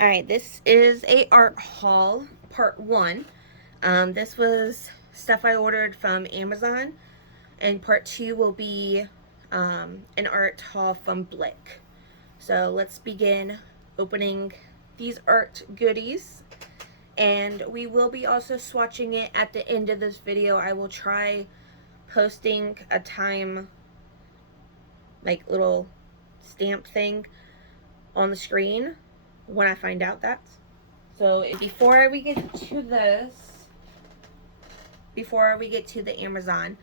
Alright, this is a art haul, part one. This was stuff I ordered from Amazon, and part two will be an art haul from Blick. So let's begin opening these art goodies. And we will be also swatching it at the end of this video. I will try posting a time, like, little stamp thing on the screen when I find out that. So before we get to this, before we get to the Amazon,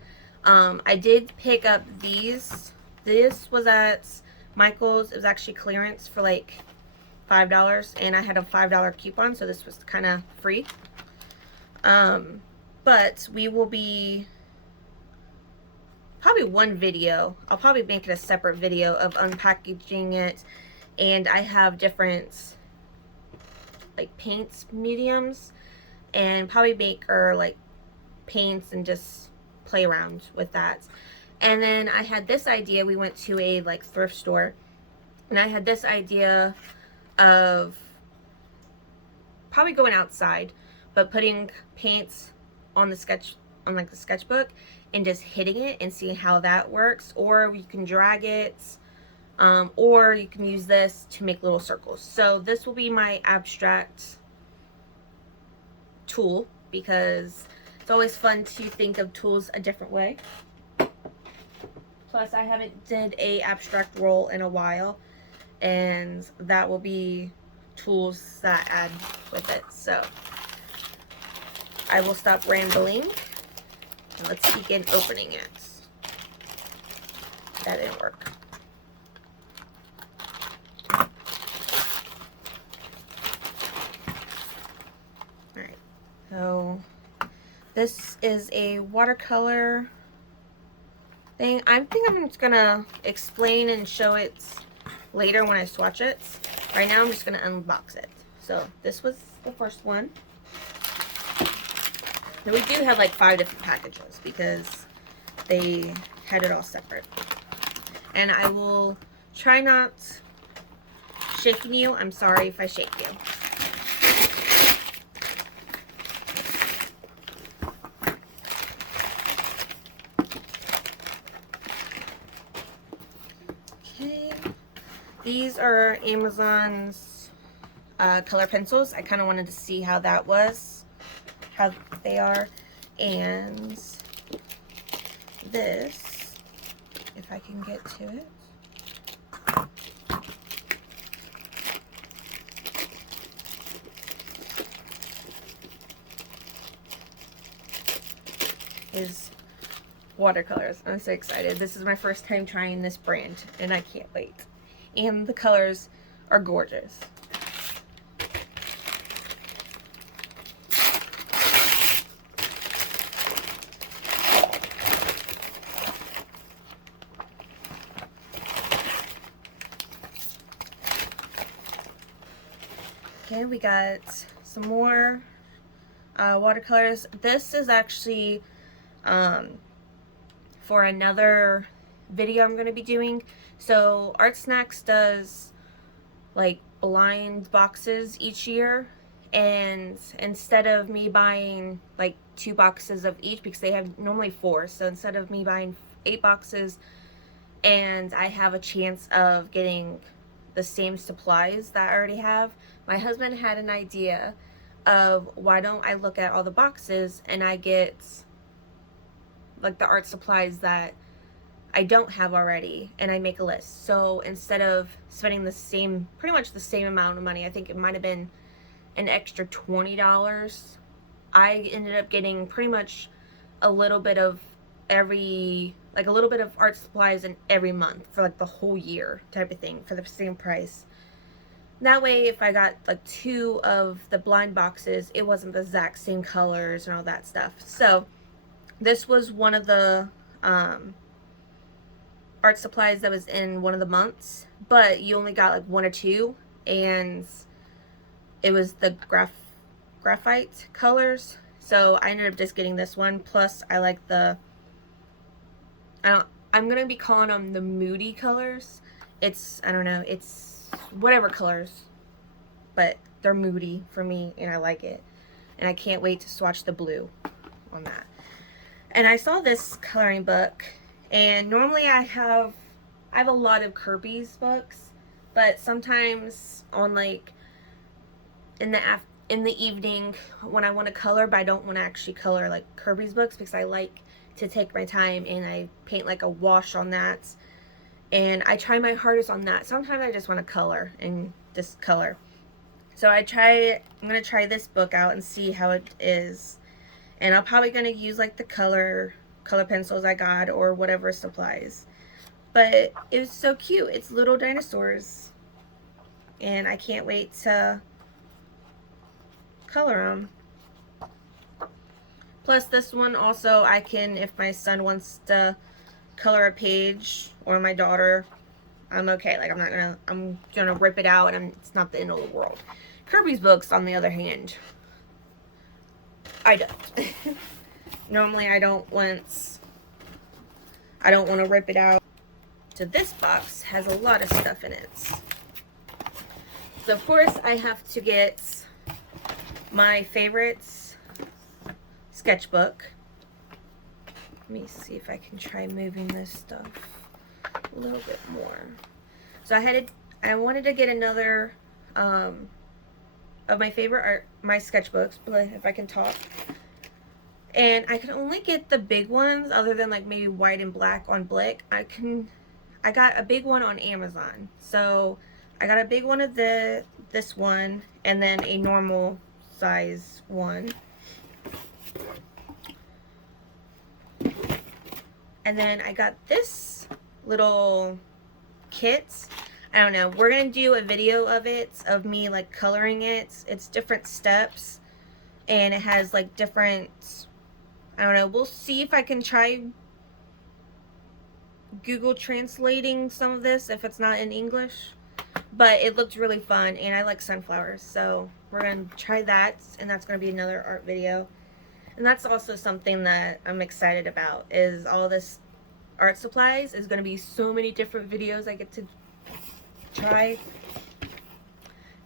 I did pick up these. This was at Michael's. It was actually clearance for like $5, and I had a $5 coupon, so this was kind of free. But we will be probably one video. I'll probably make it a separate video of unpackaging it, and I have different like paints mediums, and probably make or like paints and just play around with that. And then I had this idea. We went to a like thrift store, and I had this idea of probably going outside, but putting paints on the sketchbook and just hitting it and seeing how that works. Or you can drag it, or you can use this to make little circles. So this will be my abstract tool, because it's always fun to think of tools a different way. Plus, I haven't did a abstract roll in a while, and that will be tools that I add with it. So I will stop rambling, and let's begin opening it. That didn't work. Alright, so this is a watercolor thing. I think I'm just gonna explain and show it later when I swatch it. Right now I'm just gonna unbox it. So this was the first one. Now we do have like 5 different packages because they had it all separate. And I will try not shaking you. I'm sorry if I shake you. Okay. These are Amazon's color pencils. I kind of wanted to see how that was, how they are. And this, if I can get to it. Is watercolors. I'm so excited. This is my first time trying this brand, and I can't wait. And the colors are gorgeous. Okay, we got some more watercolors. This is actually for another video I'm going to be doing. So Art Snacks does like blind boxes each year, and instead of me buying like 2 boxes of each, because they have normally 4, so instead of me buying 8 boxes, and I have a chance of getting the same supplies that I already have, my husband had an idea of, why don't I look at all the boxes and I get like the art supplies that I don't have already, and I make a list. So instead of spending the same, pretty much the same amount of money, I think it might have been an extra $20, I ended up getting pretty much a little bit of every, like a little bit of art supplies in every month for like the whole year type of thing for the same price. That way, if I got like 2 of the blind boxes, it wasn't the exact same colors and all that stuff. So this was one of the art supplies that was in one of the months, but you only got like 1 or 2, and it was the graphite colors. So I ended up just getting this one. Plus I like the, I'm gonna be calling them the moody colors. It's, I don't know, it's whatever colors, but they're moody for me and I like it. And I can't wait to swatch the blue on that. And I saw this coloring book, and normally I have a lot of Kirby's books, but sometimes on like in the evening when I want to color, but I don't want to actually color like Kirby's books because I like to take my time and I paint like a wash on that, and I try my hardest on that. Sometimes I just want to color and just color. So I'm gonna try this book out and see how it is, and I'm probably gonna use like the color pencils I got or whatever supplies. But it was so cute. It's little dinosaurs, and I can't wait to color them. Plus this one also, I can, if my son wants to color a page, or my daughter, I'm okay. Like I'm gonna rip it out, and it's not the end of the world. Kirby's books, on the other hand, I don't. Normally I don't want to rip it out. So this box has a lot of stuff in it. So of course I have to get my favorites sketchbook. Let me see if I can try moving this stuff a little bit more. So I wanted to get another of my favorite art, my sketchbooks, but if I can talk. And I can only get the big ones, other than like maybe white and black on Blick. I got a big one on Amazon. So I got a big one of this one, and then a normal size one. And then I got this little kit. I don't know. We're going to do a video of it, of me like coloring it. It's different steps, and it has like different, I don't know. We'll see if I can try Google translating some of this if it's not in English. But it looked really fun, and I like sunflowers, so we're going to try that, and that's going to be another art video. And that's also something that I'm excited about, is all this art supplies is going to be so many different videos I get to try.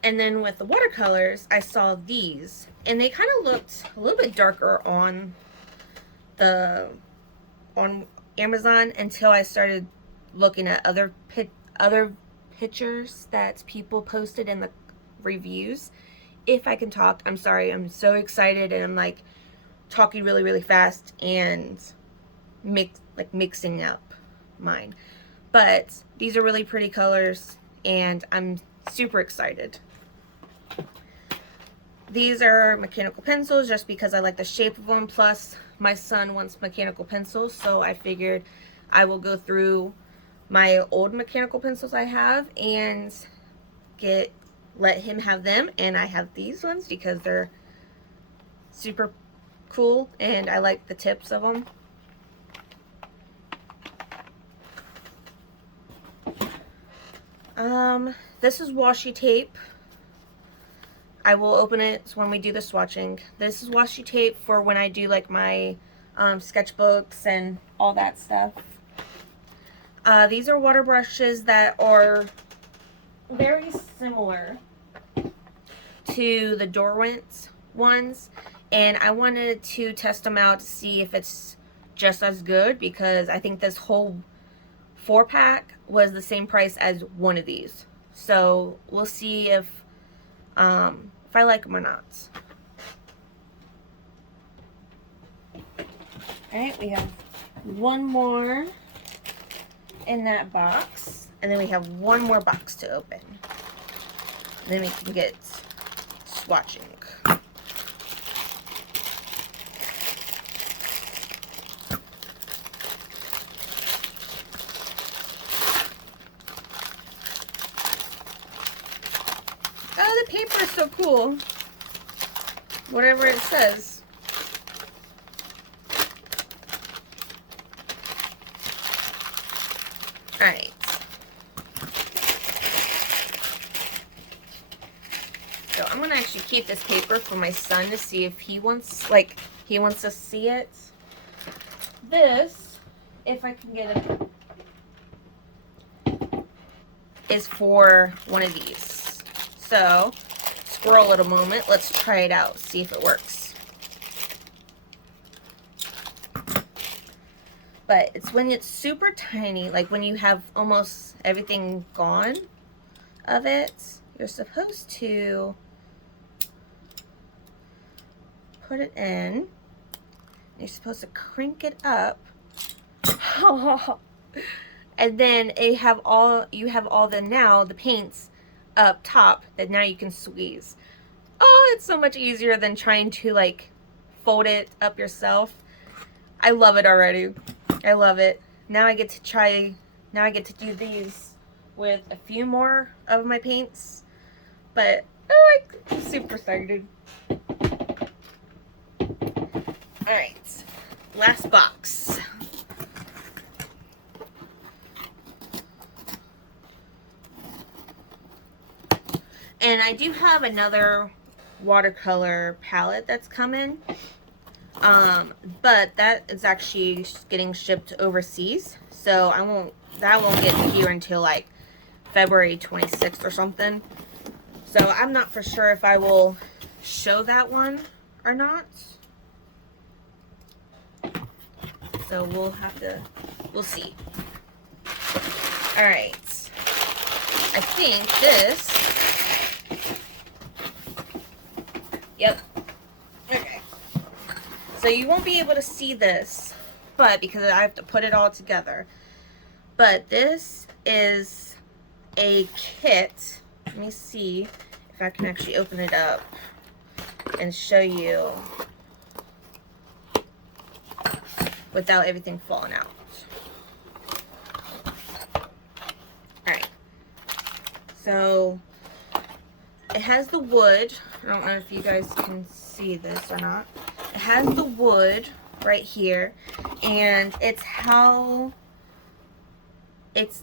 And then with the watercolors, I saw these, and they kind of looked a little bit darker on Amazon until I started looking at other pictures that people posted in the reviews. If I can talk, I'm sorry, I'm so excited, and I'm like talking really, really fast and mixing up mine. But these are really pretty colors, and I'm super excited. These are mechanical pencils just because I like the shape of them, plus my son wants mechanical pencils, so I figured I will go through my old mechanical pencils I have and let him have them. And I have these ones because they're super cool and I like the tips of them. This is washi tape. I will open it when we do the swatching. This is washi tape for when I do like my sketchbooks and all that stuff. These are water brushes that are very similar to the Derwent ones, and I wanted to test them out to see if it's just as good, because I think this whole 4-pack was the same price as one of these. So we'll see if I like them or not. Alright, we have one more in that box, and then we have one more box to open. And then we can get swatching. Oh, the paper is so cool. Whatever it says. Alright. So I'm gonna actually keep this paper for my son to see if he wants, to see it. This, if I can get it, is for one of these. So, squirrel at a moment. Let's try it out, see if it works. But it's when it's super tiny, like when you have almost everything gone of it, you're supposed to put it in. You're supposed to crank it up. And then you have all the paints up top that now you can squeeze. Oh, it's so much easier than trying to like fold it up yourself. I love it already. I love it. Now I get to do these with a few more of my paints. But oh, I'm super excited. Alright, last box. And I do have another watercolor palette that's coming. But that is actually getting shipped overseas. So that won't get here until like February 26th or something. So I'm not for sure if I will show that one or not. So we'll see. Alright. I think this. Yep. Okay. So you won't be able to see this, but because I have to put it all together. But this is a kit. Let me see if I can actually open it up and show you without everything falling out. Alright. So it has the wood. I don't know if you guys can see this or not. It has the wood right here, and it's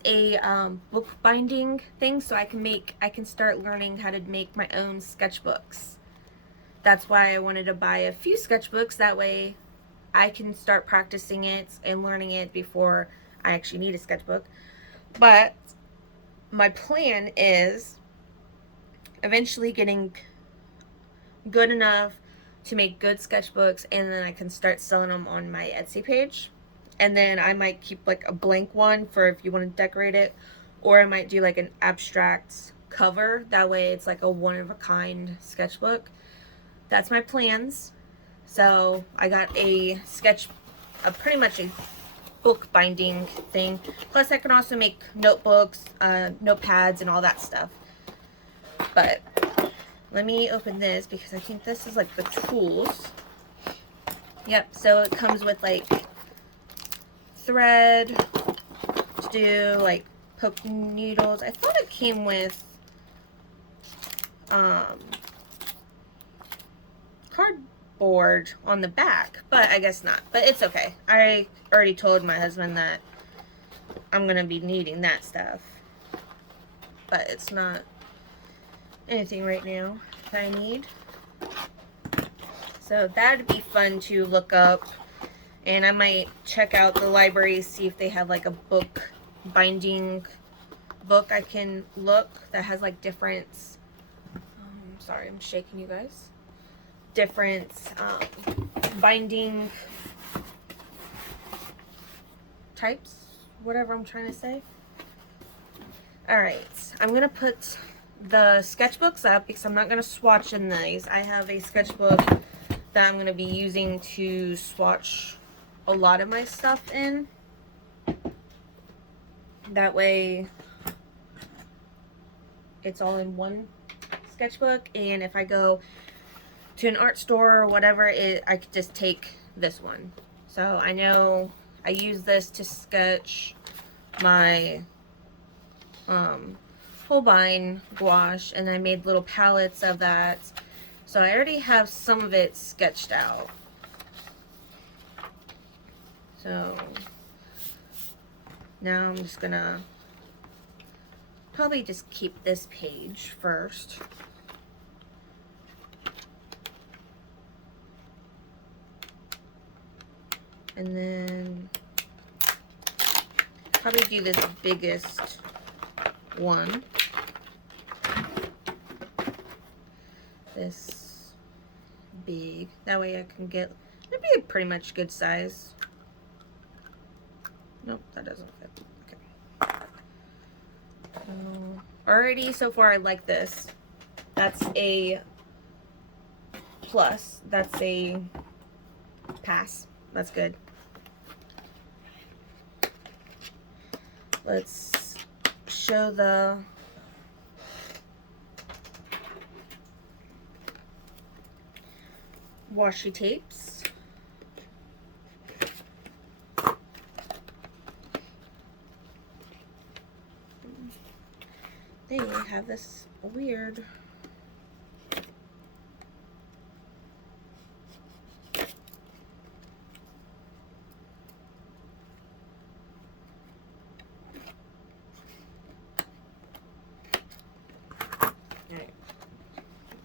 a book binding thing, so I can start learning how to make my own sketchbooks. That's why I wanted to buy a few sketchbooks. That way I can start practicing it and learning it before I actually need a sketchbook. But my plan is eventually getting good enough to make good sketchbooks, and then I can start selling them on my Etsy page. And then I might keep like a blank one for if you want to decorate it, or I might do like an abstract cover. That way it's like a one-of-a-kind sketchbook. That's my plans. So I got pretty much a book binding thing. Plus I can also make notebooks, notepads, and all that stuff. But let me open this because I think this is like the tools. Yep, so it comes with like thread to do like poke needles. I thought it came with cardboard on the back, but I guess not. But it's okay. I already told my husband that I'm gonna be needing that stuff, but it's not anything right now that I need. So that'd be fun to look up, and I might check out the library, see if they have like a book binding book I can look that has like different sorry, I'm shaking you guys. Different binding types, whatever I'm trying to say. Alright, I'm going to put the sketchbooks up because I'm not going to swatch in these. I have a sketchbook that I'm going to be using to swatch a lot of my stuff in. That way it's all in one sketchbook, and if I go to an art store or whatever, I could just take this one. So I know I use this to sketch my Holbein gouache, and I made little palettes of that. So I already have some of it sketched out. So now I'm just gonna probably just keep this page first. And then probably do this biggest one. this big. That way I can get, it'd be a pretty much good size. Nope, that doesn't fit. Okay. Already so far I like this. That's a plus. That's a pass. That's good. Let's show the washi tapes. They have this weird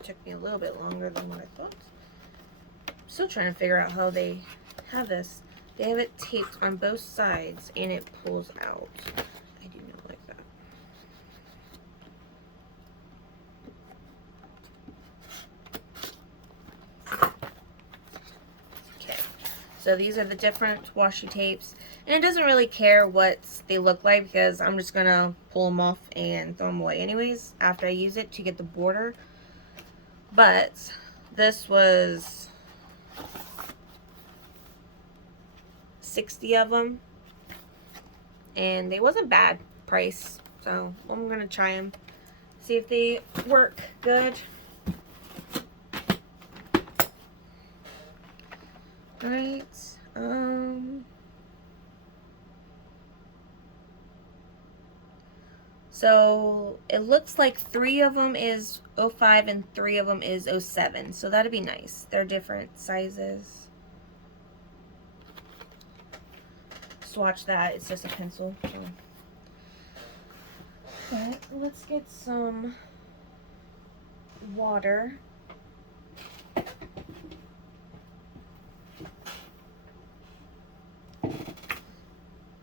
took me a little bit longer than what I thought. I'm still trying to figure out how they have this. They have it taped on both sides and it pulls out. I do not like that. Okay, so these are the different washi tapes. And it doesn't really care what they look like because I'm just going to pull them off and throw them away anyways after I use it to get the border. But this was 60 of them. And they wasn't bad price. So I'm going to try them. See if they work good. Alright. So it looks like 3 of them is 05 and 3 of them is 07. So that'd be nice. They're different sizes. Swatch that. It's just a pencil. So. But let's get some water.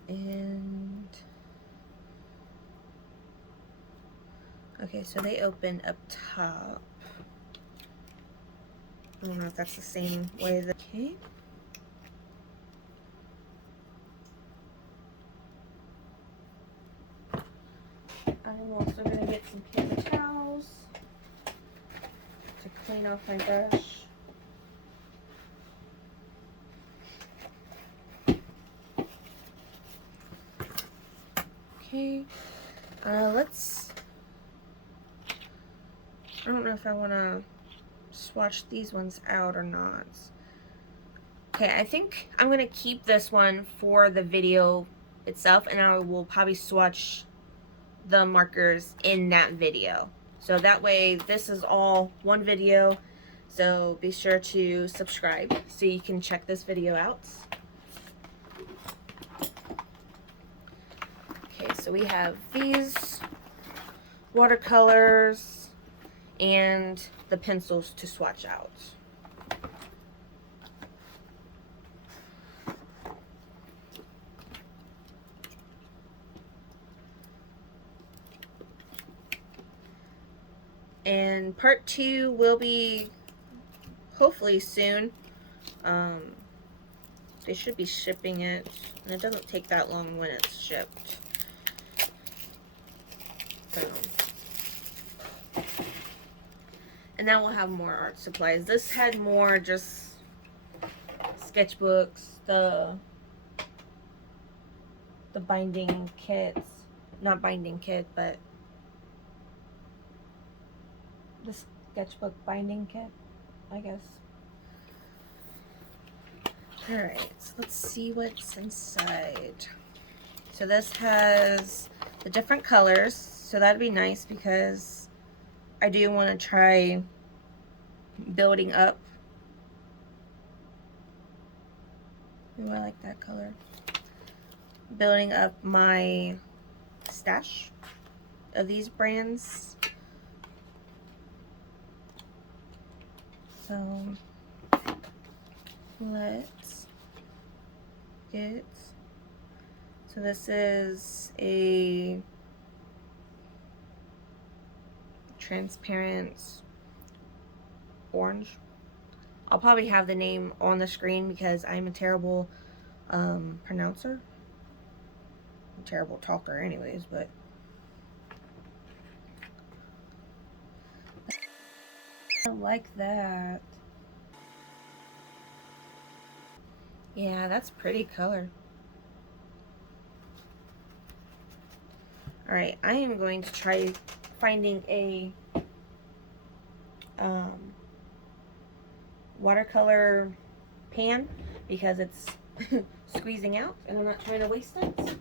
And okay, so they open up top. I don't know if that's the same way that. Okay. I'm also going to get some paper towels to clean off my brush. Okay, let's, I don't know if I want to swatch these ones out or not. Okay, I think I'm going to keep this one for the video itself, and I will probably swatch the markers in that video. So that way, this is all one video, so be sure to subscribe so you can check this video out. So we have these watercolors and the pencils to swatch out. And part 2 will be hopefully soon. They should be shipping it, and it doesn't take that long when it's shipped. And then we'll have more art supplies. This had more just sketchbooks, the binding kits, not binding kit, but the sketchbook binding kit, I guess. Alright, so let's see what's inside. So this has the different colors, so that'd be nice because I do want to try building up. Ooh, I like that color. Building up my stash of these brands. So let's get, so this is a transparent orange. I'll probably have the name on the screen because I'm a terrible pronouncer. I'm a terrible talker anyways, but I like that. Yeah, that's pretty color. Alright, I am going to try finding a watercolor pan because it's squeezing out and I'm not trying to waste it.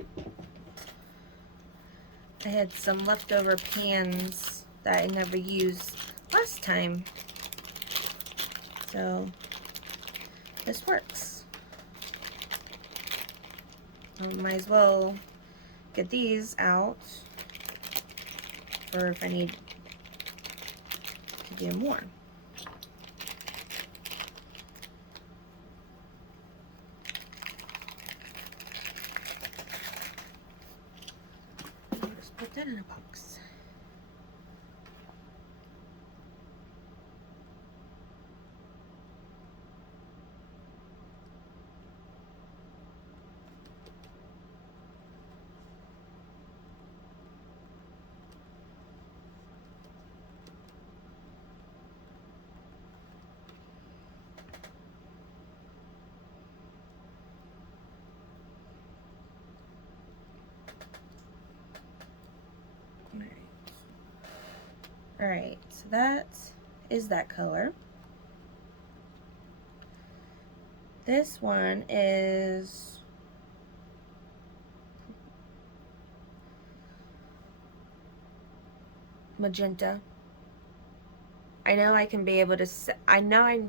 I had some leftover pans that I never used last time, so this works. Might as well get these out for if I need to do more. Just put that in a box. Alright, so that is that color. This one is magenta. I know I can be able to say, I know I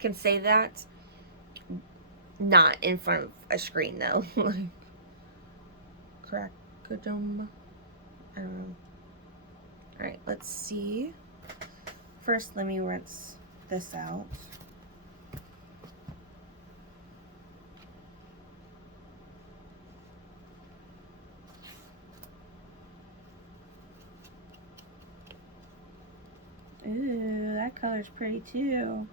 can say that not in front of a screen though. Crackadum. I don't know. Alright, let's see. First, let me rinse this out. Ooh, that color's pretty too.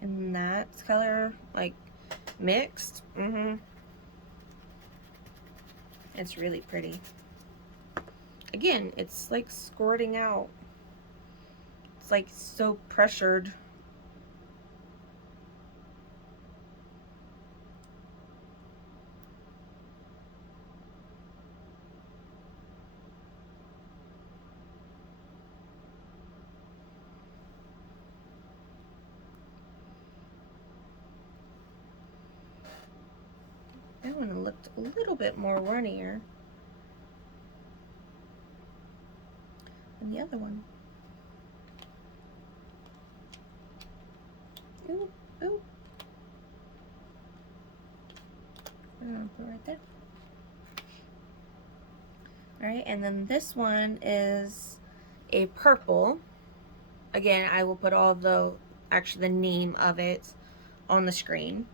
And that color, like, mixed. It's really pretty. Again, it's like squirting out. It's like so pressured. That one looked a little bit more runnier than the other one. Ooh, ooh. I'm gonna put it right there. Alright, and then this one is a purple. Again, I will put all the, actually the name of it on the screen.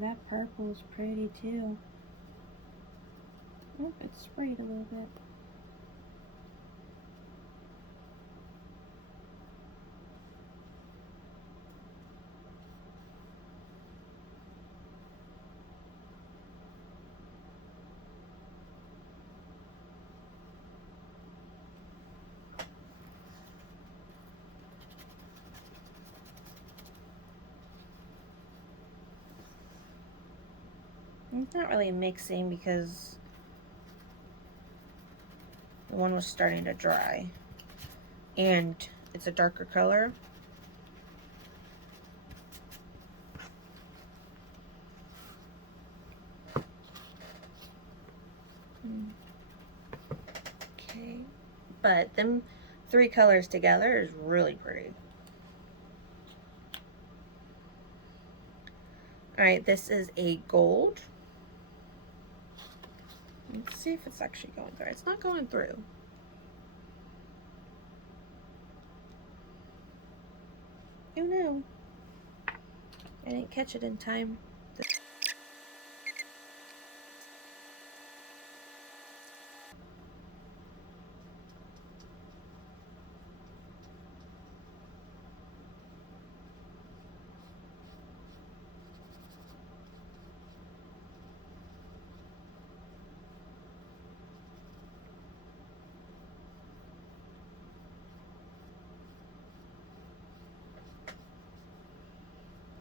That purple is pretty too. Oh, it sprayed a little bit. It's not really mixing because the one was starting to dry and it's a darker color. Okay, but 3 colors together is really pretty. Alright, this is a gold. Let's see if it's actually going through. It's not going through. Oh no. I didn't catch it in time.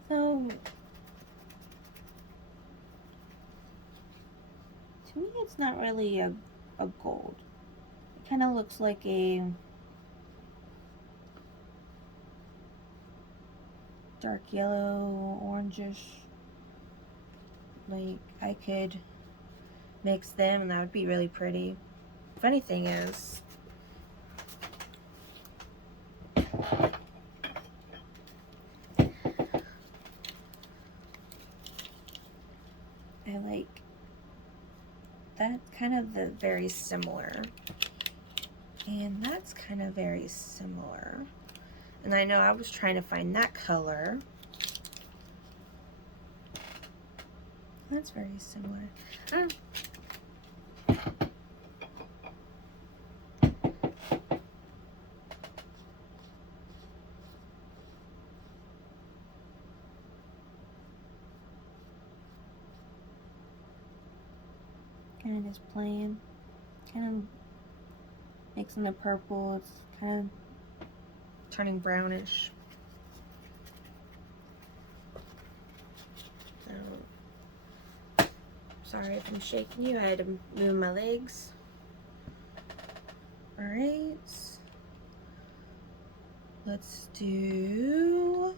So, to me it's not really a gold. It kind of looks like a dark yellow, orangish. Like, I could mix them and that would be really pretty. Funny thing is, I like that kind of the very similar, and that's kind of very similar. And I know I was trying to find that color. That's very similar. Kind of just playing, kind of mixing the purple. It's kind of turning brownish. So, sorry if I'm shaking you. I had to move my legs. All right. Let's do.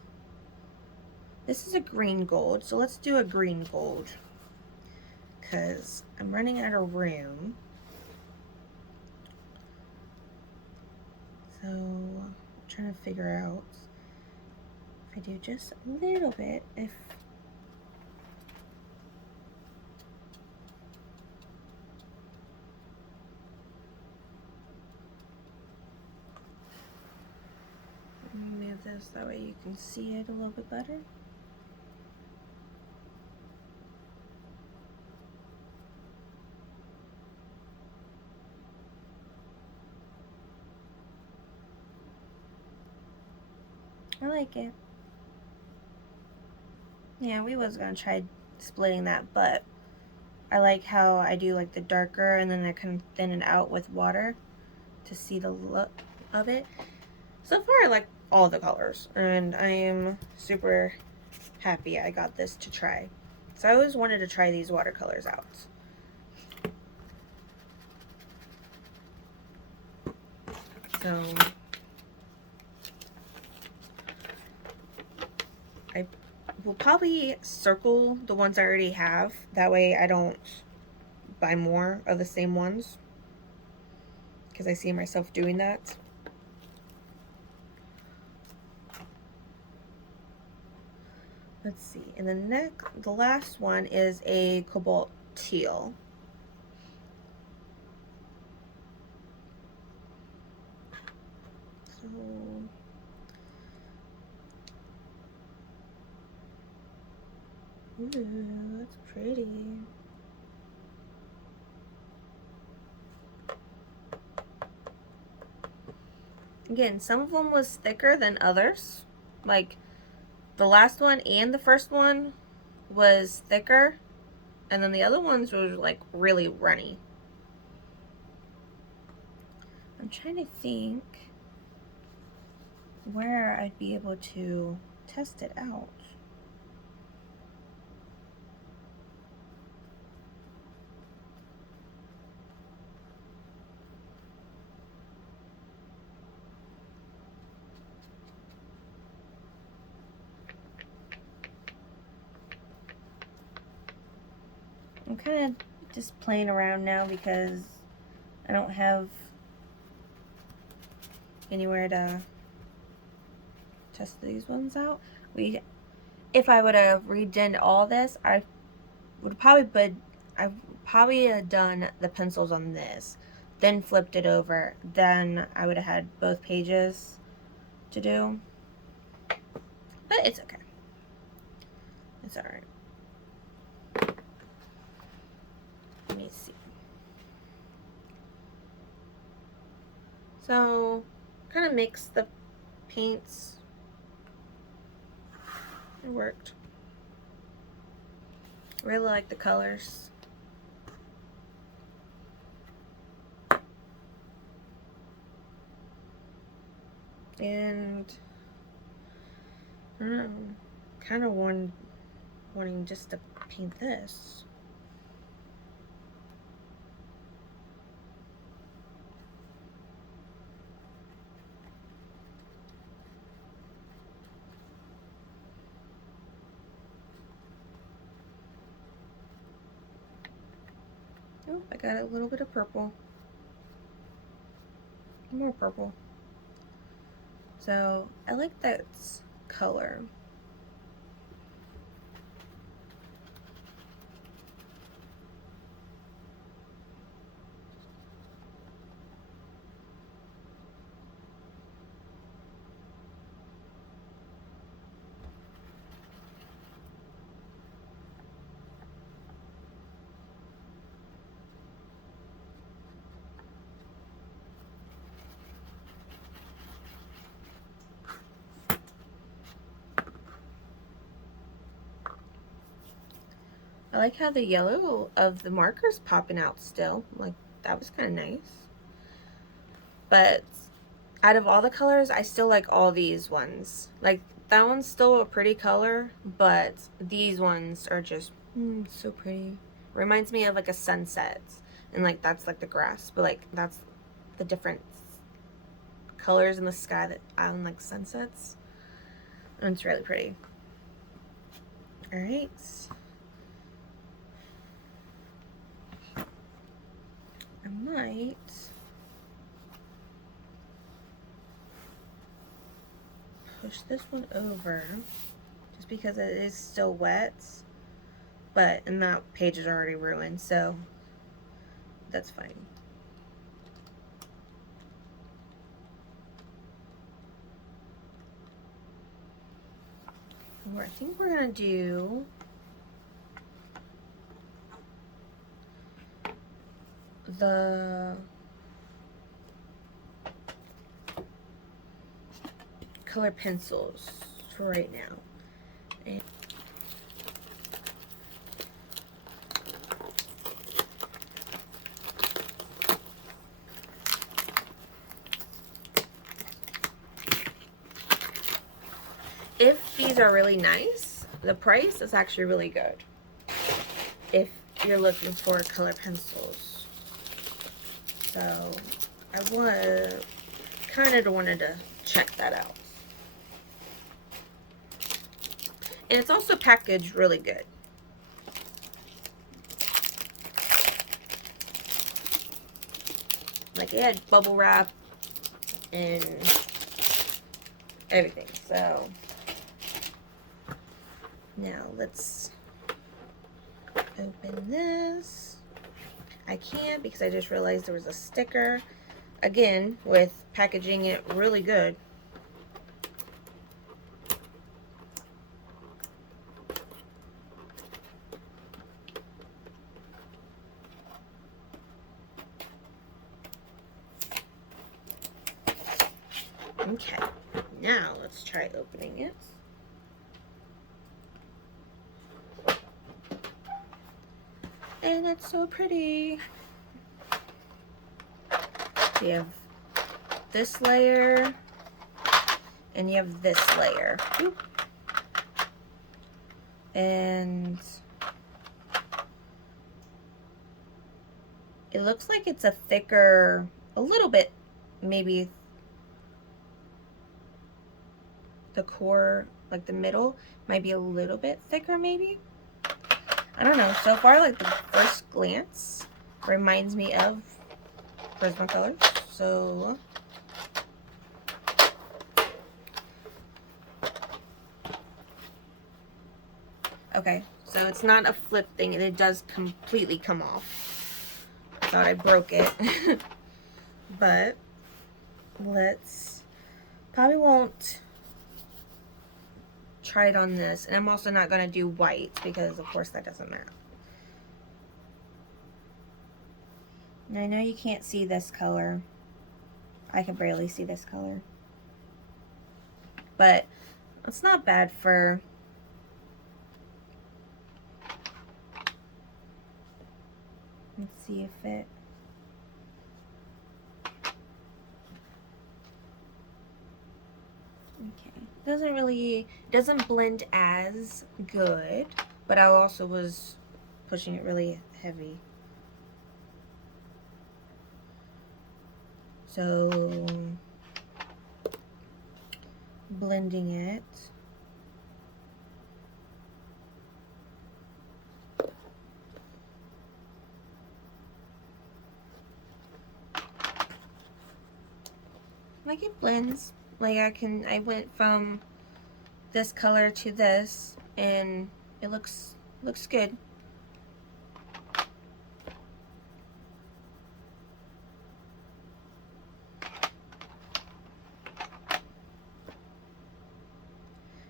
This is a green gold, so let's do a green gold. Because I'm running out of room. So I'm trying to figure out if I do just a little bit, if let me move this, that way you can see it a little bit better. I like it. Yeah, we was gonna try splitting that, but I like how I do like the darker and then I can thin it out with water to see the look of it. So far I like all the colors and I am super happy I got this to try. So I always wanted to try these watercolors out. So I will probably circle the ones I already have. That way I don't buy more of the same ones, because I see myself doing that. Let's see. And the last one is a cobalt teal. So ooh, that's pretty. Again, some of them was thicker than others. Like the last one and the first one was thicker, and then the other ones were like really runny. I'm trying to think where I'd be able to test it out. I'm kind of just playing around now because I don't have anywhere to test these ones out. If I would have redone all this, I would probably have done the pencils on this, then flipped it over. Then I would have had both pages to do. But it's okay. It's alright. Let me see. So, kind of mix the paints. It worked. Really like the colors. And I don't know, kind of wanting just to paint this. Oh, I got a little bit of purple. More purple. So I like that color. I like how the yellow of the marker's popping out still. Like, that was kind of nice. But out of all the colors, I still like all these ones. Like, that one's still a pretty color, but these ones are just so pretty. Reminds me of like a sunset. And like, that's like the grass. But like, that's the different colors in the sky that I don't like sunsets. And it's really pretty. Alright. I might push this one over just because it is still wet, and that page is already ruined, so that's fine. I think we're gonna do the color pencils for right now. And if these are really nice, the price is actually really good if you're looking for color pencils. So I kind of wanted to check that out. And it's also packaged really good. Like, it had bubble wrap and everything. So now let's open this. I can't because I just realized there was a sticker. Again, with packaging it really good. Okay, now let's try opening it. And it's so pretty. You have this layer, and you have this layer. Oop. And it looks like it's a thicker, a little bit, maybe the core, like the middle, might be a little bit thicker maybe. I don't know. So far, like, the first glance reminds me of Prismacolor. So Okay, so it's not a flip thing, and it does completely come off. Thought I broke it. But let's, probably won't try it on this. And I'm also not going to do white because of course that doesn't matter. And I know you can't see this color. I can barely see this color. But it's not bad for let's see if it doesn't blend as good, but I also was pushing it really heavy. So blending it. Like it blends. Like I went from this color to this and it looks good.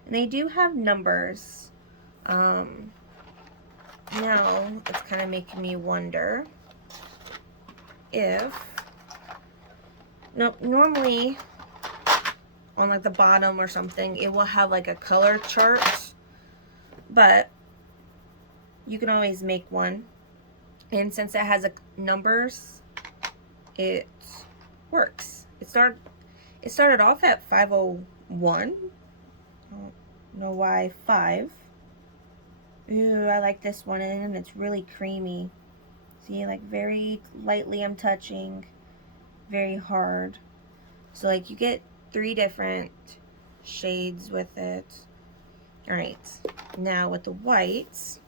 And they do have numbers. Now it's kind of making me wonder if, normally on like the bottom or something, it will have like a color chart, but you can always make one. And since it has numbers, it works. It started off at 501. I don't know why 5. Ooh, I like this one, and it's really creamy. See, like very lightly I'm touching, very hard. So like you get 3 different shades with it. Alright, now with the whites,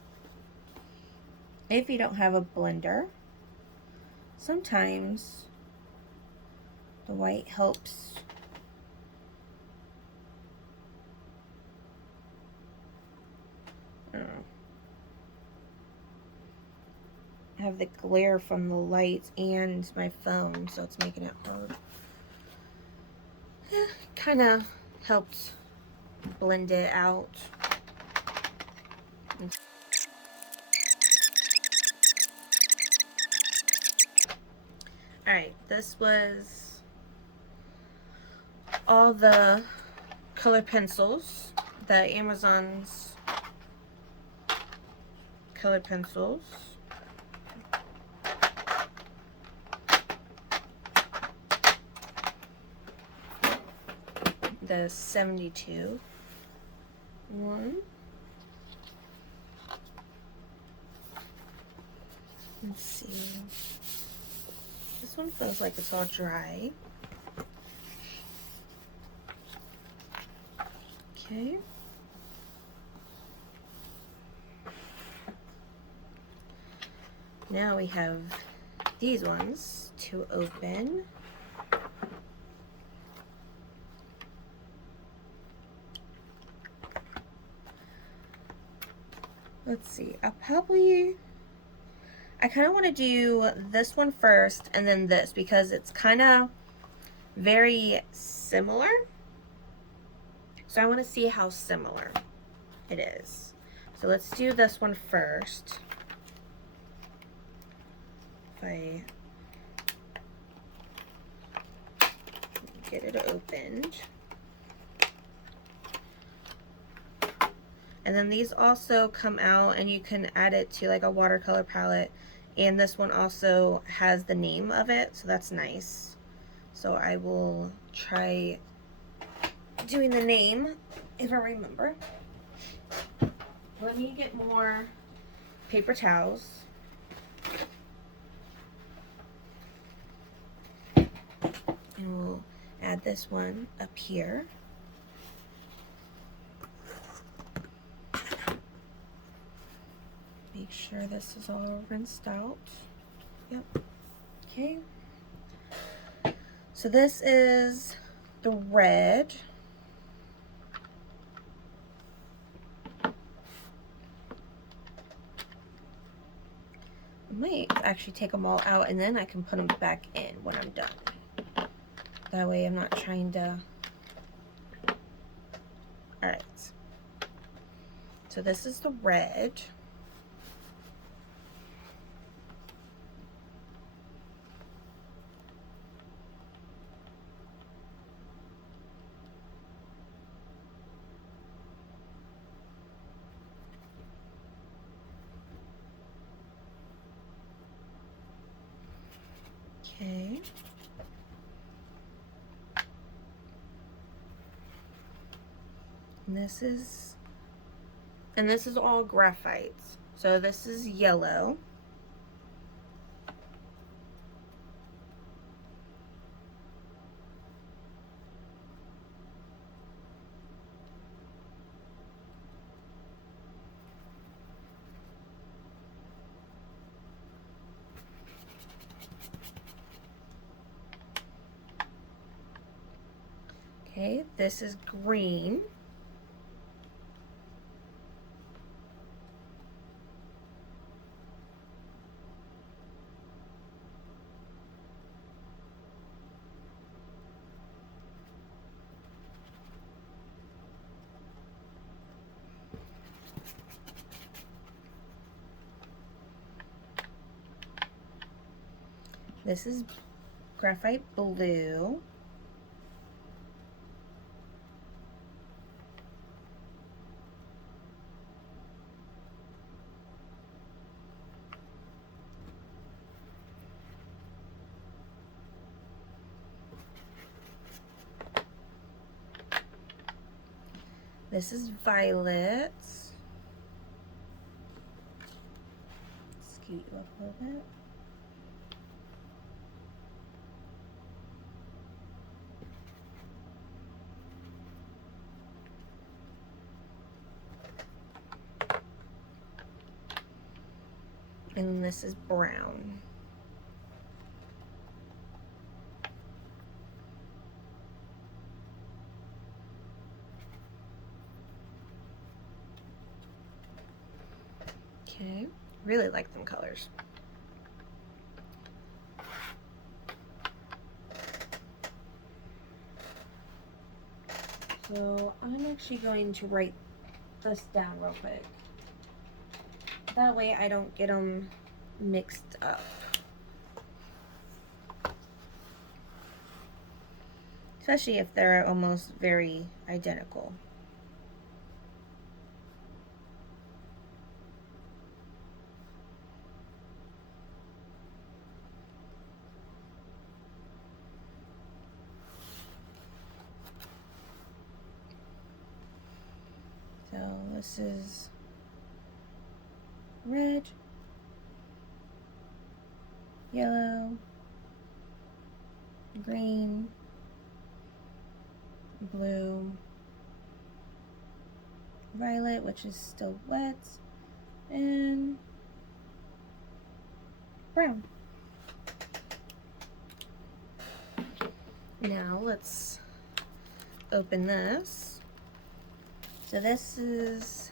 if you don't have a blender, sometimes the white helps have the glare from the lights and my phone, so it's making it hard. Kind of helps blend it out. Alright, this was all the color pencils, the Amazon's colored pencils. The 72 one. Let's see. This one feels like it's all dry. Okay. Now we have these ones to open. Let's see, I kind of want to do this one first and then this because it's kind of very similar. So I want to see how similar it is. So let's do this one first. If I get it opened. And then these also come out and you can add it to like a watercolor palette. And this one also has the name of it, so that's nice. So I will try doing the name if I remember. Let me get more paper towels. And we'll add this one up here. Make sure this is all rinsed out. Yep. Okay. So this is the red. I might actually take them all out and then I can put them back in when I'm done. That way I'm not trying to... Alright. So this is the red. Okay. And this is all graphites. So this is yellow. Okay, this is green. This is graphite blue. This is violet. Scoot you up a little bit. And this is brown. Okay, really like them colors. So I'm actually going to write this down real quick. That way I don't get them mixed up. Especially if they're almost very identical. So this is red, yellow, green, blue, violet, which is still wet, and brown. Now let's open this. So this is,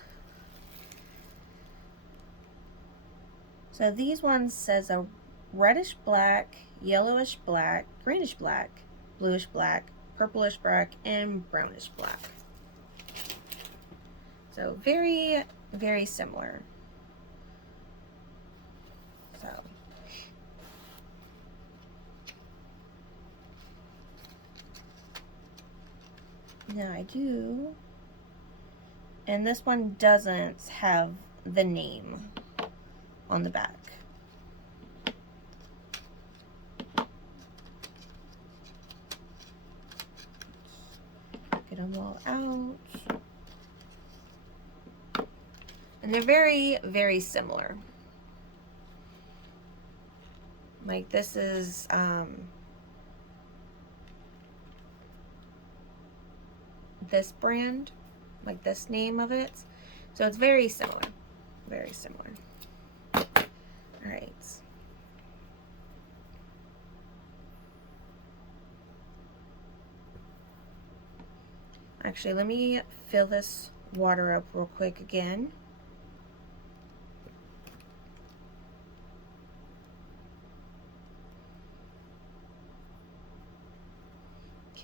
so these ones says a reddish black, yellowish black, greenish black, bluish black, purplish black, and brownish black. So very, very similar. So now I do, and this one doesn't have the name on the back. Get them all out. And they're very, very similar. Like this is this brand, like this name of it. So it's very similar. Very similar. All right. Actually, let me fill this water up real quick again.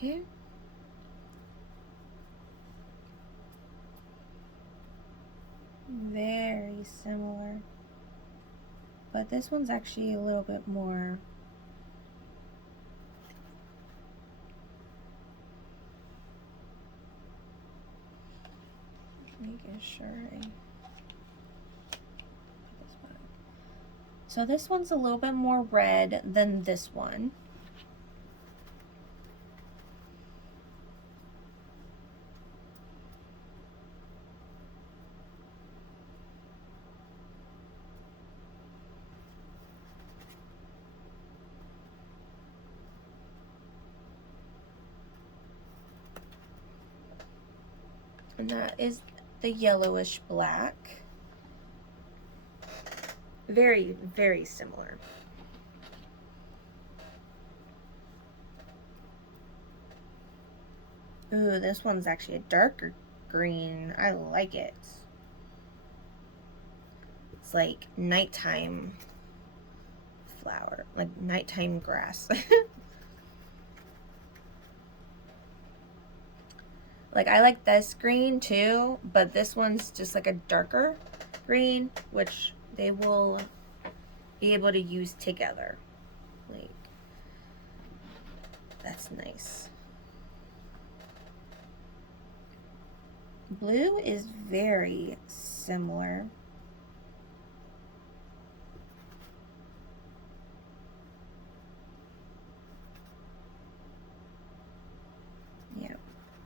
Okay. Very similar. But this one's actually a little bit more. Making sure I put this one. So this one's a little bit more red than this one. And that is the yellowish black. Very, very similar. Ooh, this one's actually a darker green. I like it. It's like nighttime flower, like nighttime grass. Like, I like this green too, but this one's just like a darker green, which they will be able to use together. Like, that's nice. Blue is very similar. Yeah,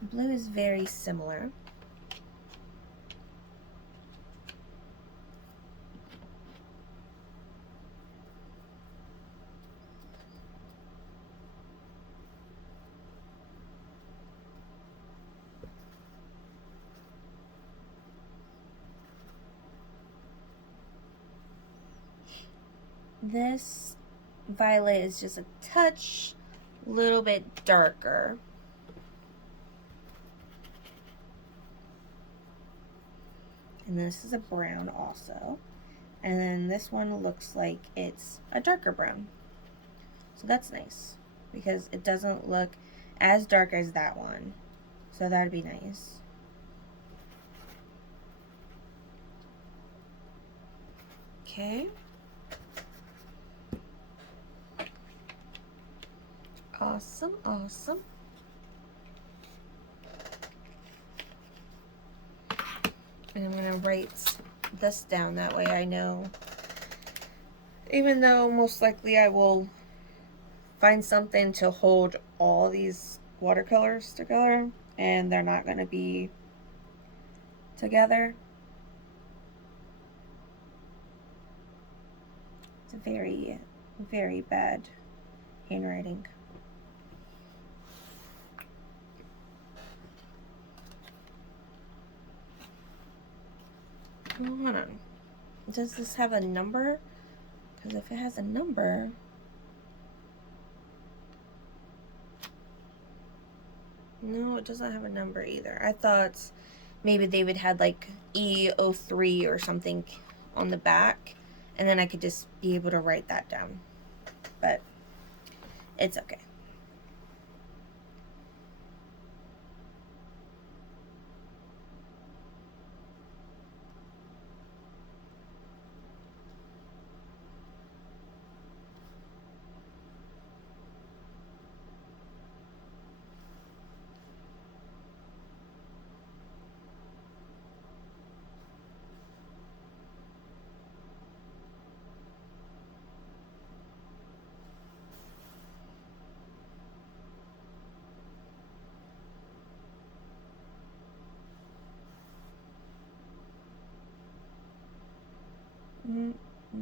blue is very similar. This violet is just a touch, little bit darker. And this is a brown also. And then this one looks like it's a darker brown. So that's nice because it doesn't look as dark as that one. So that'd be nice. Okay. Awesome, awesome. And I'm gonna write this down, that way I know. Even though most likely I will find something to hold all these watercolors together and they're not gonna be together. It's a very, very bad handwriting. Hold on. Does this have a number? Because if it has a number, no, it doesn't have a number either. I thought maybe they would had like E03 or something on the back, and then I could just be able to write that down. But it's okay.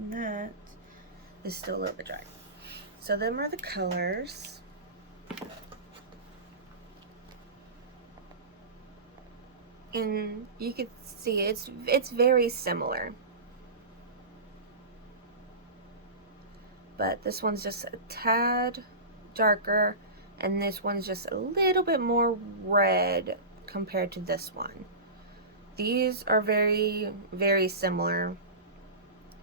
That is still a little bit dry. So them are the colors. And you can see it's very similar. But this one's just a tad darker, and this one's just a little bit more red compared to this one. These are very, very similar.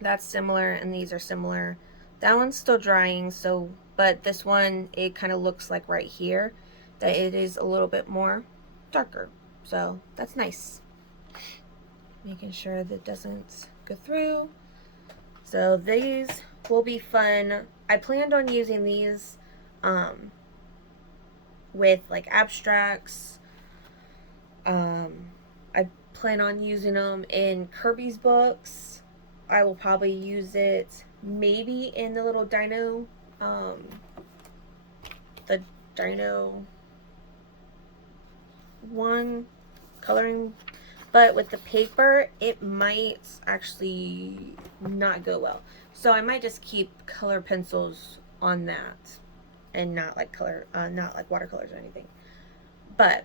That's similar, and these are similar. That one's still drying, so, but this one, it kind of looks like right here that it is a little bit more darker. So that's nice. Making sure that doesn't go through. So these will be fun. I planned on using these with like abstracts. I plan on using them in Kirby's books. I will probably use it maybe in the little dino, the dino one coloring, but with the paper it might actually not go well. So I might just keep color pencils on that and not like color, not like watercolors or anything. But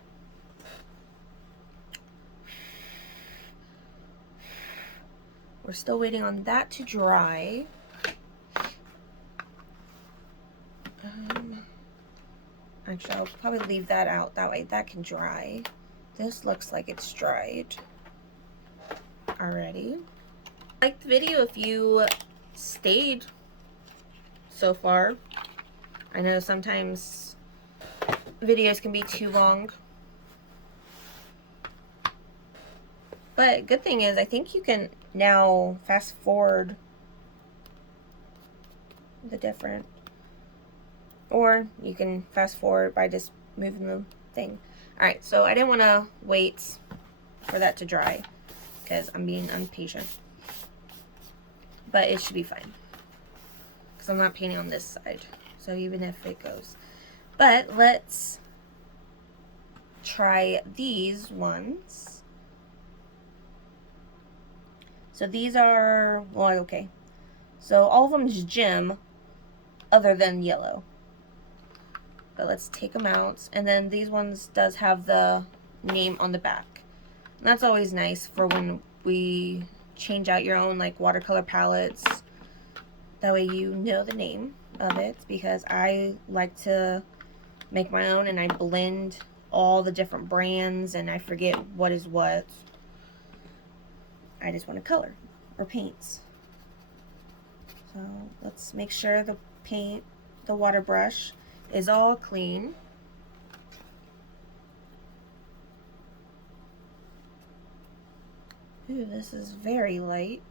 we're still waiting on that to dry. Actually, I'll probably leave that out. That way that can dry. This looks like it's dried already. Like the video if you stayed so far. I know sometimes videos can be too long. But good thing is I think you can now fast forward the different, or you can fast forward by just moving the thing. Alright, so I didn't want to wait for that to dry because I'm being impatient. But it should be fine because I'm not painting on this side. So even if it goes. But let's try these ones. So these are, well, okay. So all of them is Jim other than yellow. But let's take them out. And then these ones does have the name on the back. And that's always nice for when we change out your own like watercolor palettes. That way you know the name of it, because I like to make my own and I blend all the different brands and I forget what is what. I just want to color or paints. So let's make sure the paint, the water brush is all clean. Ooh, this is very light.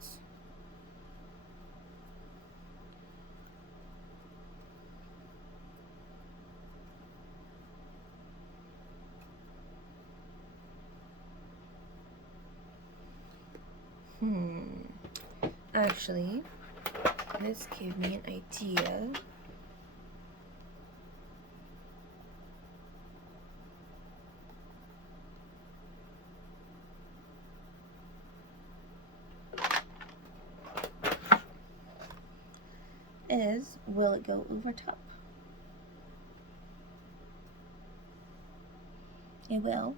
Actually, this gave me an idea. Will it go over top? It will.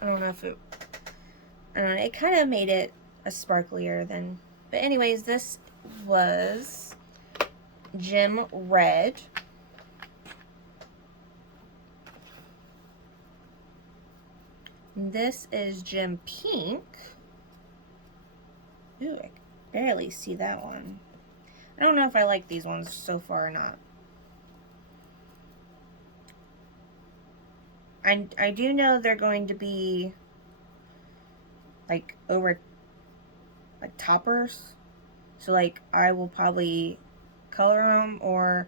I don't know if it, it kind of made it a sparklier than, but anyways, this was Jim Red. This is Jim Pink. Ooh, I can barely see that one. I don't know if I like these ones so far or not. I do know they're going to be like over like toppers. So like I will probably color them or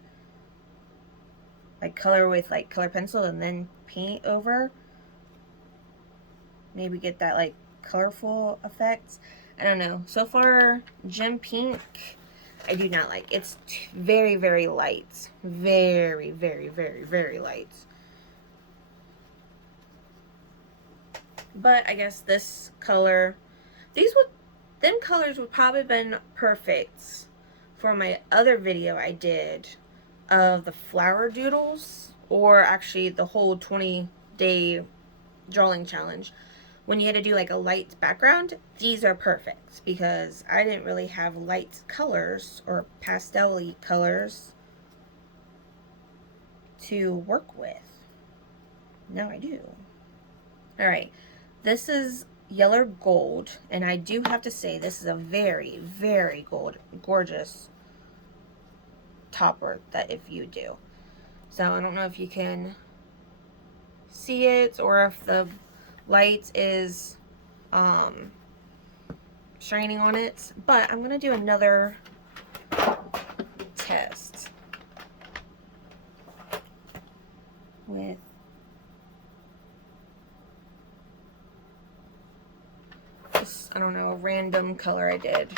like color with like color pencil and then paint over. Maybe get that like colorful effect. I don't know. So far, Jim Pink, I do not like. It's very, very light. Very, very, very, very light. But I guess this color, them colors would probably have been perfect for my other video I did of the flower doodles, or actually the whole 20-day drawing challenge. When you had to do like a light background, these are perfect because I didn't really have light colors or pastel-y colors to work with. Now I do. Alright, this is Yeller Gold, and I do have to say this is a very, very gorgeous topper that if you do. So I don't know if you can see it or if the light is shining on it, but I'm gonna do another test with this, I don't know, a random color I did.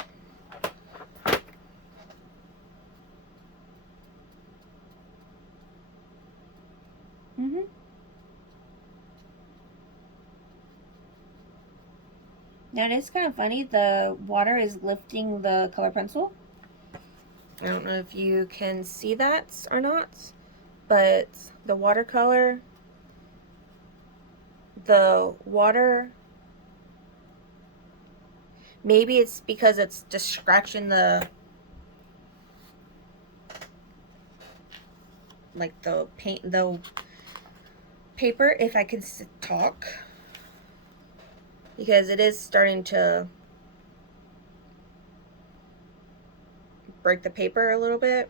Now it is kind of funny, the water is lifting the color pencil. I don't know if you can see that or not, but the watercolor, the water, maybe it's because it's just scratching the, like the paint, the paper, if I could talk, because it is starting to break the paper a little bit.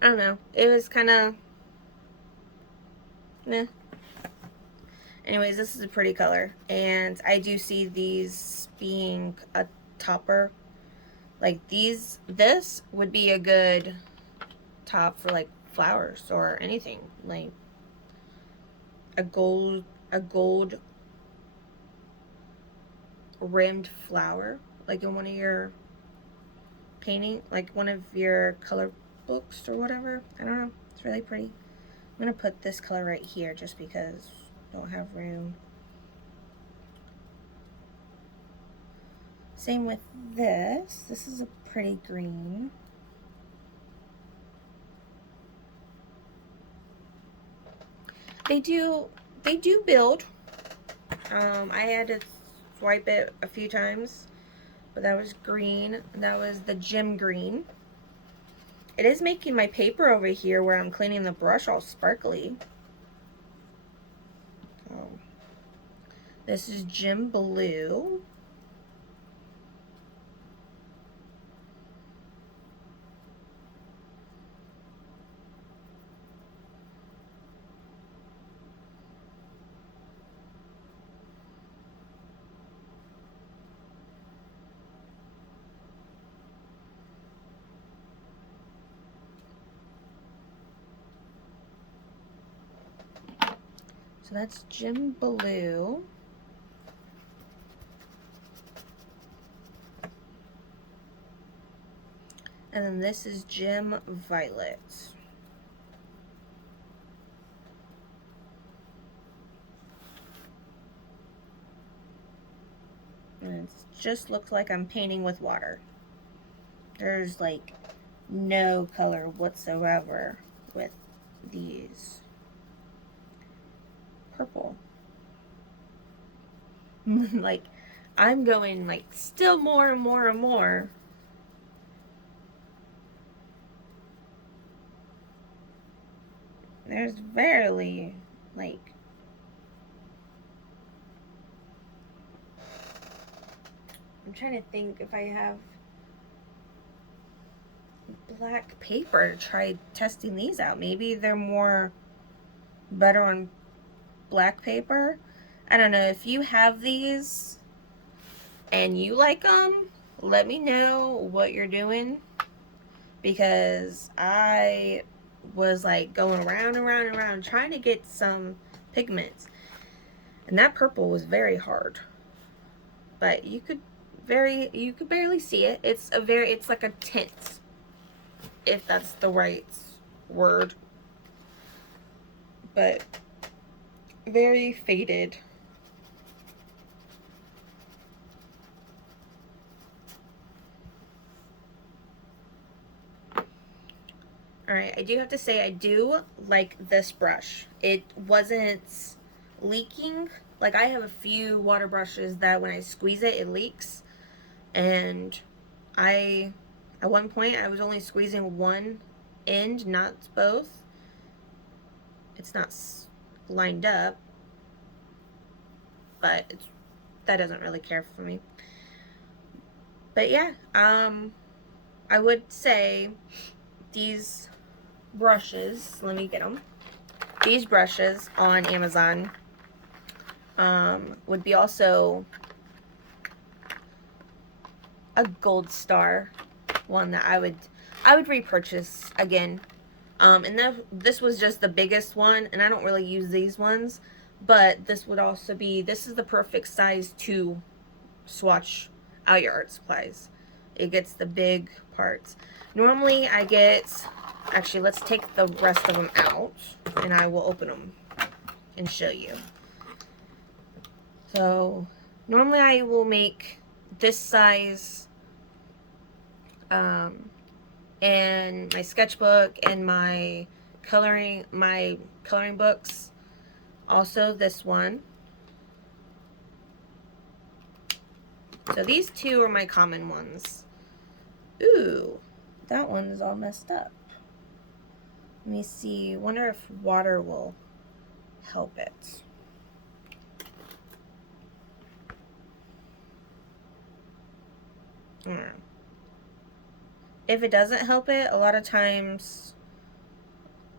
I don't know. It was kind of, meh. Anyways, this is a pretty color, and I do see these being a topper. Like these, this would be a good top for like flowers or anything, like a gold rimmed flower, like in one of your painting, like one of your color books or whatever. I don't know. It's really pretty. I'm gonna put this color right here just because I don't have room. Same with this. This is a pretty green. They do build. I had to swipe it a few times, but that was green. That was the gem green. It is making my paper over here where I'm cleaning the brush all sparkly. Oh. This is gem blue. So that's gem blue. And then this is gem violet. And it just looks like I'm painting with water. There's like no color whatsoever with these. Purple. Like I'm going like still more and more and more. There's barely like I'm trying to think if I have black paper to try testing these out. Maybe they're more better on black paper. I don't know. If you have these and you like them, let me know what you're doing, because I was like going around and around and around trying to get some pigments, and that purple was very hard, but you could barely see it. It's like a tint, if that's the right word, but very faded. Alright, I do have to say I do like this brush. It wasn't leaking. Like I have a few water brushes that when I squeeze it, it leaks. And at one point, I was only squeezing one end, not both. It's not lined up, but it's that doesn't really care for me. But yeah, I would say these brushes, let me get them. These brushes on Amazon would be also a gold star one that I would repurchase again. And this was just the biggest one, and I don't really use these ones, but this would also be, this is the perfect size to swatch out your art supplies. It gets the big parts. Normally I get, actually let's take the rest of them out and I will open them and show you. So normally I will make this size and my sketchbook and my coloring books. Also this one. So these two are my common ones. Ooh, that one is all messed up. Let me see. Wonder if water will help it. If it doesn't help it, a lot of times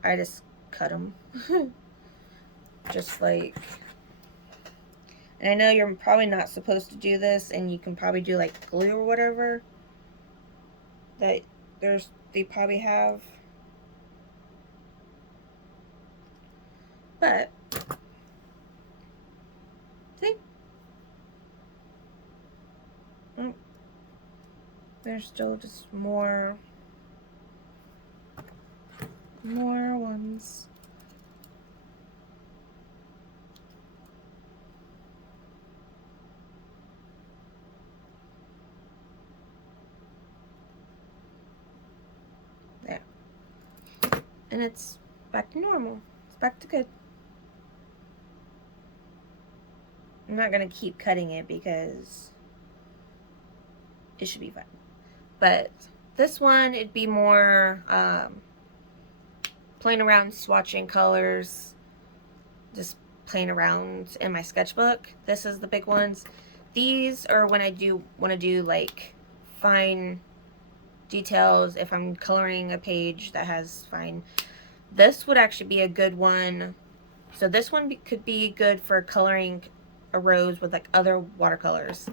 I just cut them. Just like, and I know you're probably not supposed to do this, and you can probably do like glue or whatever that they probably have. But see, there's still just more ones. There. And it's back to normal. It's back to good. I'm not going to keep cutting it because it should be fine. But this one, it'd be more playing around, swatching colors, just playing around in my sketchbook. This is the big ones. These are when I do want to do like fine details, if I'm coloring a page that has fine. This would actually be a good one. So this one could be good for coloring a rose with like other watercolors.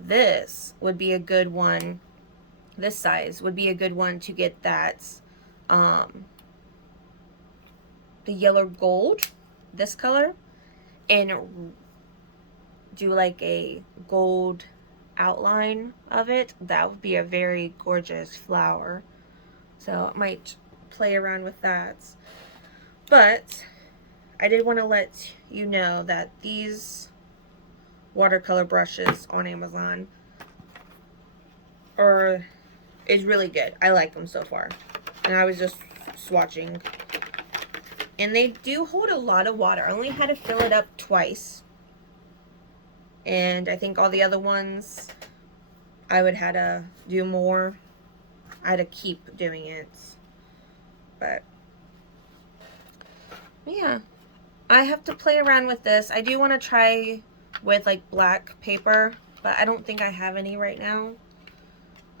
This would be a good one. This size would be a good one to get that the yellow gold, this color, and do like a gold outline of it. That would be a very gorgeous flower. So I might play around with that. But I did want to let you know that these watercolor brushes on Amazon is really good. I like them so far. And I was just swatching. And they do hold a lot of water. I only had to fill it up twice. And I think all the other ones, I would have to do more. I had to keep doing it. But yeah, I have to play around with this. I do want to try with like black paper, but I don't think I have any right now.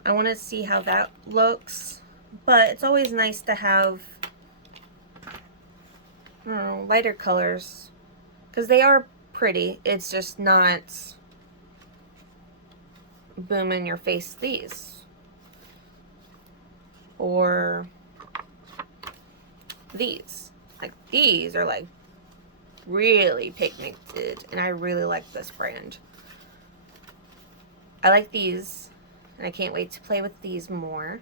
I want to see how that looks, but it's always nice to have, I don't know, lighter colors, because they are pretty. It's just not boom in your face these, or these. Like these are like really pigmented, and I really like this brand. I like these, and I can't wait to play with these more.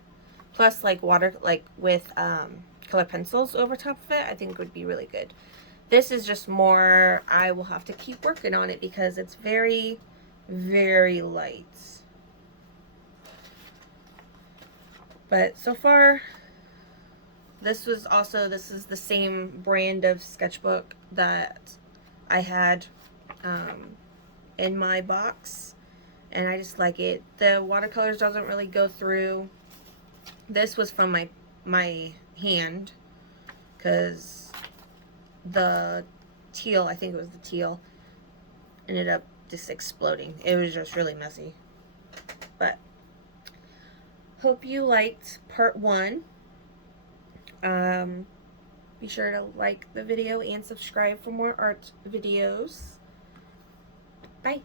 Plus, like with color pencils over top of it, I think would be really good. This is just more, I will have to keep working on it because it's very, very light. But so far, this is the same brand of sketchbook that I had in my box, and I just like it. The watercolors doesn't really go through. This was from my hand, because the teal, I think it was the teal, ended up just exploding. It was just really messy. But hope you liked part 1. Be sure to like the video and subscribe for more art videos. Bye.